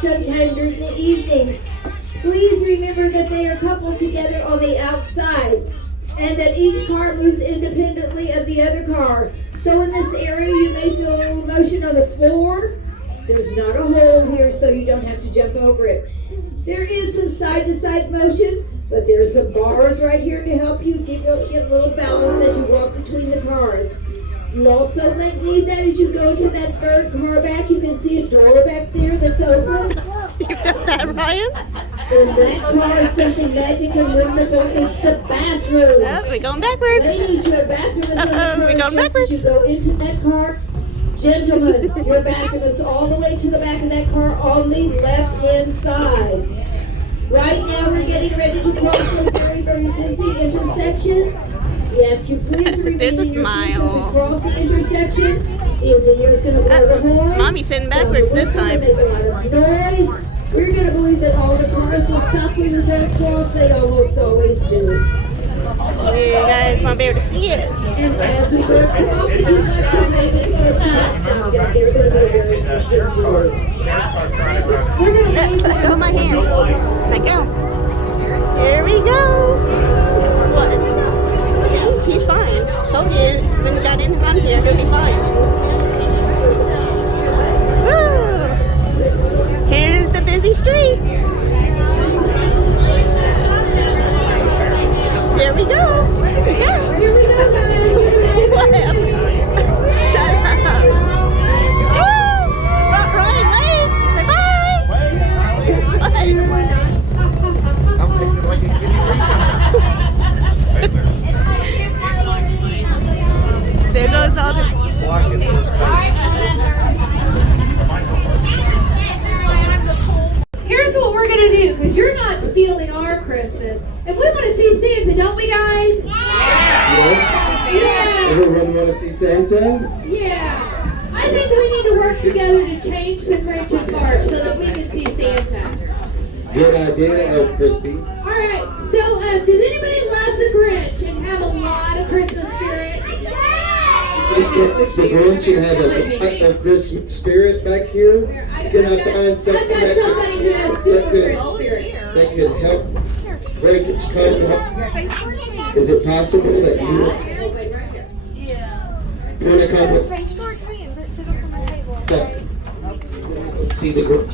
sometime during the evening. Please remember that they are coupled together on the outside and that each car moves independently of the other car. So in this area you may feel a little motion on the floor. There's not a hole here so you don't have to jump over it. There is some side-to-side motion, but there are some bars right here to help you get a little balance as you walk between the cars. You also might need that as you go to that third car back. You can see a door back there that's open. You got that, Ryan? And that car is something magic and wonderful. It's the bathroom. Oh, we're going backwards. Ladies, your bathroom is on the We're going backwards. You go into that car. Gentlemen, your bathroom is all the way to the back of that car on the left-hand side. Right now, we're getting ready to cross the very, very busy intersection. We ask you please to remain There's a in your seats as we smile. cross the intersection. The engineer is going to blow the horn. Mommy's sitting backwards this time. Make a lot of noise. We're going to believe that all the cars will stop when we go across. They almost always do. You guys want to be able to see it? And as we go across, we'd like to make it so that they're going to be a very efficient tour. We're going to leave Let go of my hand. Let go. Here we go. What? See? He's fine. Told you when you got in on here, he'll be fine. Woo. Here's the busy street. Here we go. Here we go. Here we go. What? Shut up. Woo! Ryan, wave. Say bye. What? There goes all the... Here's what we're gonna do, because you're not stealing our Christmas. And we want to see Santa, don't we, guys? Yeah. Everyone want to see Santa? Yeah. I think we need to work together to change the Grinch's heart so that we can see Santa. Good idea, Christy. All right. So, does anybody love the Grinch and have a lot of Christmas spirit? If the Grinch and have a lot of Christmas spirit back here, can I find something I've got somebody who has super Grinch spirit. that could help break its code? Is it possible that you want to come with see the Grinch?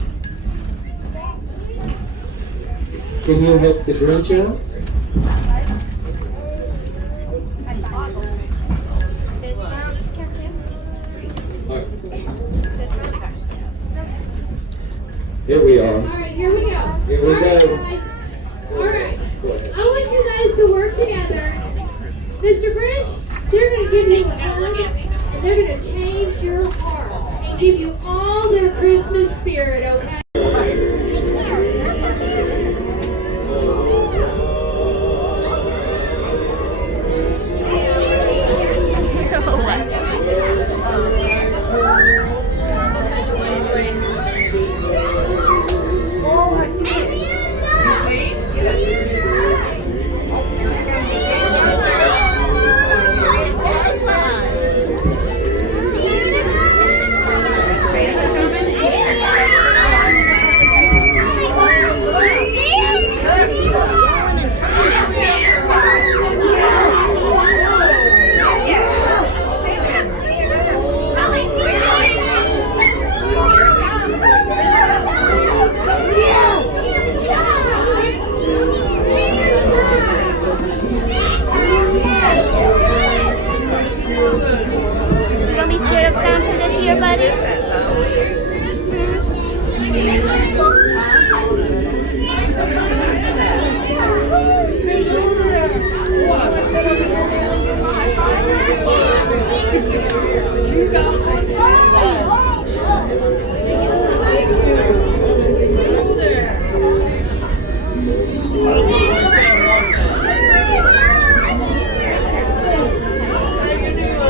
Can you help the Grinch out? Here we are. All right, here we go. Here we All right, go. guys. All right. I want you guys to work together. Mr. Grinch, they're going to give you a hug, and they're going to change your heart and give you all their Christmas spirit, okay?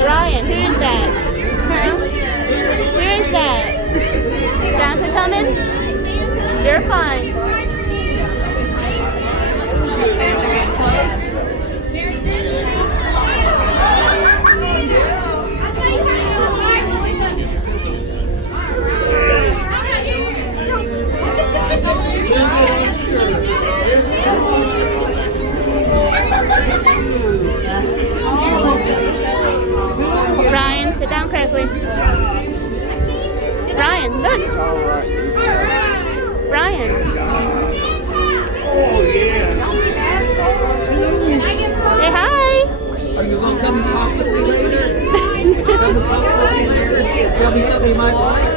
Ryan, who is that? Huh? Who is that? Santa coming? You're fine. tell me something you might like?